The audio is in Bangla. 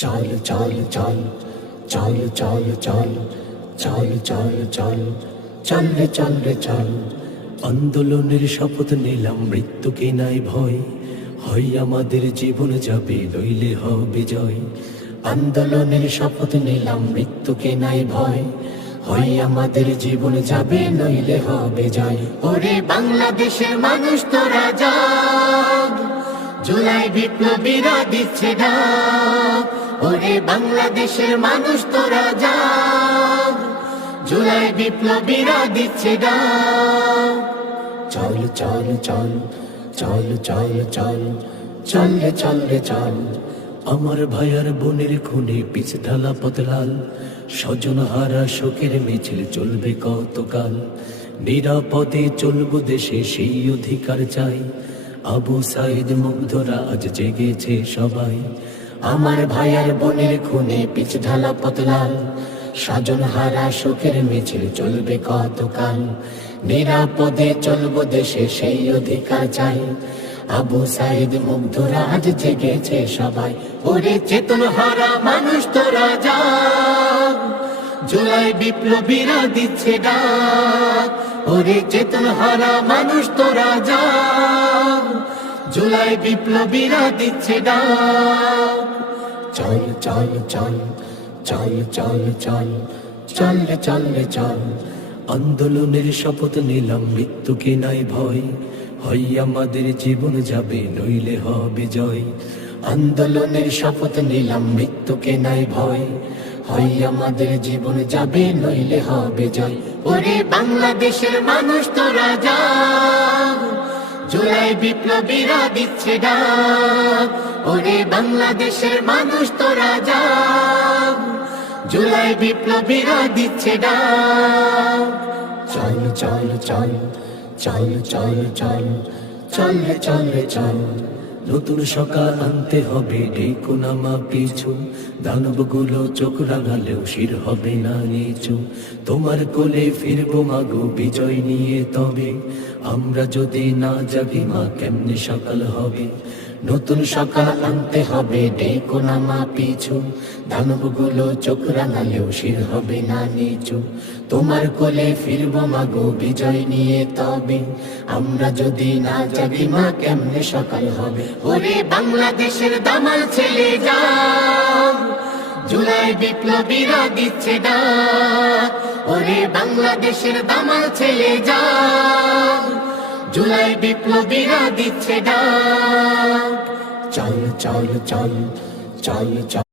চল চল চল চল চল চল চল চল চল চল রে চল রে চল। আন্দোলনের শপথ নিলাম, মৃত্যুকে নাই ভয়, হয় আমাদের জীবন যাবে নইলে হবে জয়। আন্দোলনের শপথ নিলাম, মৃত্যুকে নাই ভয়, হয় আমাদের জীবন যাবে নইলে হবে জয়। ওরে বাংলাদেশের মানুষ তোরা জাগ, জুলাই বিপ্লবীরা দিচ্ছে ডাক। ওরে বাংলাদেশের মানুষ তোরা জাগ, জুলাই বিপ্লবীরা দিচ্ছে ডাক। চল চল চল চল চল চল চল রে চল রে চল। আমার ভাইয়ার বোনের খুনে পিছ ঢালা পথলাল, স্বজন হারা শোকের মিছিল চলবে কতকাল। নিরাপদে চলবো দেশে সেই অধিকার চাই, আবু সাইদ মুগ্ধরা আজ জেগেছে সবাই। আমার ভাইয়ার বোনের খুনে পিছ ঢালা পথলাল, স্বজন হারা শোকের মিছিল চলবে কতকাল। নিরাপদে চলবো দেশে সেই অধিকার চাই, আবু সাইদ মুগ্ধরা আজ জেগেছে সবাই। ওরে চেতন হারা মানুষ তোরা জাগ, জুলাই বিপ্লবীরা দিচ্ছে ডাক। ওরে চেতন হারা মানুষ তোরা জাগ, জুলাই বিপ্লবীরা দিচ্ছে ডাক। চল চল চল চল চল চল চল রে চল রে চল। আন্দোলনের শপথ নিলাম, মৃত্যুকে নাই ভয়, হয় আমাদের জীবন যাবে নইলে হবে জয়। আন্দোলনের শপথ নিলাম, মৃত্যুকে নাই ভয়, হয় আমাদের জীবন যাবে নইলে হবে জয়। ওরে বাংলাদেশের মানুষ তোরা জাগ, জুলাই বিপ্লবীরা দিচ্ছে ডাক। ওরে বাংলাদেশের মানুষ তোরা জাগ, জুলাই বিপ্লবীরা দিচ্ছে ডাক। চল চল চল চল চল চল চল রে চল রে চল। নতুন সকাল আনতে হবে ডেকো নামা পিছু, দানবগুলো চোখ রাঙালেও শির হবে না নিচু। তোমার কোলে ফিরবো মাগো বিজয় নিয়ে, তবে আমরা যদি না জাগি মা কেমনে সকাল হবে। নতুন সকাল আনতে হবে ডেকো নামা পিছু, দানবগুলো চোখ রাঙালেও শির হবে না নিচু। তোমার কোলে ফিরবো মাগো বিজয় নিয়ে, তবে আমরা যদি না জাগি মা কেমনে সকাল হবে। ওরে বাংলাদেশের দামাল ছেলে জাগ, জুলাই বিপ্লবীরা দিচ্ছে ডাক। ওরে বাংলাদেশের দামাল ছেলে জাগ, জুলাই বিপ্লবীরা দিচ্ছে ডাক। চল চল চল চল চল।